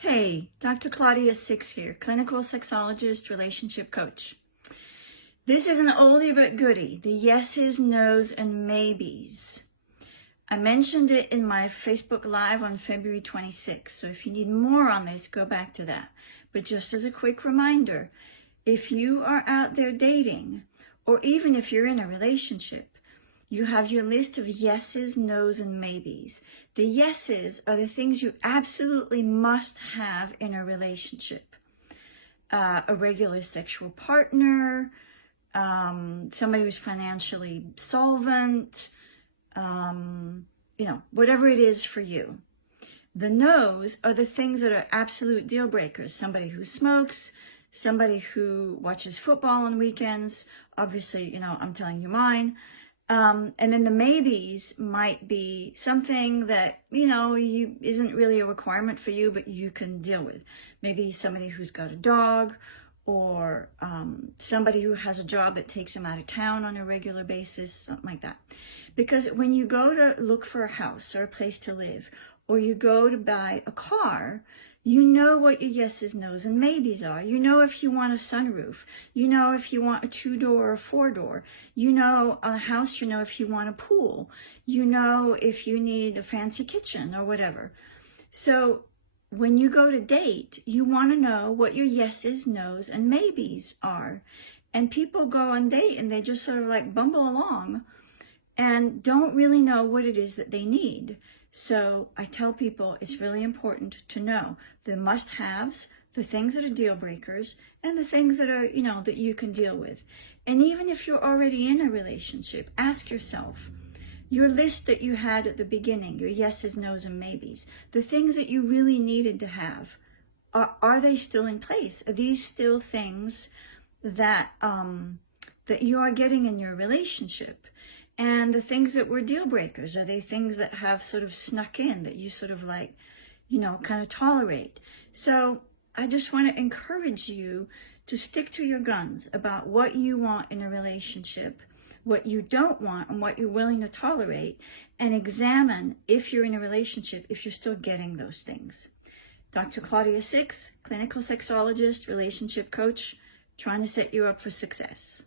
Hey, Dr. Claudia Six here, clinical sexologist, relationship coach. This is an oldie but goodie, the yeses, nos, and maybes. I mentioned it in my Facebook Live on February 26th, so if you need more on this, go back to that. But just as a quick reminder, if you are out there dating, or even if you're in a relationship, you have your list of yeses, nos, and maybes. The yeses are the things you absolutely must have in a relationship. A regular sexual partner, somebody who's financially solvent, whatever it is for you. The nos are the things that are absolute deal breakers. Somebody who smokes, somebody who watches football on weekends. Obviously, I'm telling you mine. And then the maybes might be something that, isn't really a requirement for you, but you can deal with. Maybe somebody who's got a dog, or somebody who has a job that takes them out of town on a regular basis, something like that. Because when you go to look for a house or a place to live, or you go to buy a car, you know what your yeses, nos, and maybes are. You know if you want a sunroof. You know if you want a 2-door or a 4-door. You know a house, you know if you want a pool. You know if you need a fancy kitchen or whatever. So when you go to date, you want to know what your yeses, nos, and maybes are. And people go on date and they just sort of like bumble along and don't really know what it is that they need. So I tell people it's really important to know the must-haves, the things that are deal breakers, and the things that are, that you can deal with. And even if you're already in a relationship, ask yourself, your list that you had at the beginning, your yeses, nos, and maybes, the things that you really needed to have, are they still in place? Are these still things that, that you are getting in your relationship? And the things that were deal breakers, are they things that have sort of snuck in that you sort of like, kind of tolerate? So I just want to encourage you to stick to your guns about what you want in a relationship, what you don't want, and what you're willing to tolerate, and examine if you're in a relationship, if you're still getting those things. Dr. Claudia Six, clinical sexologist, relationship coach, trying to set you up for success.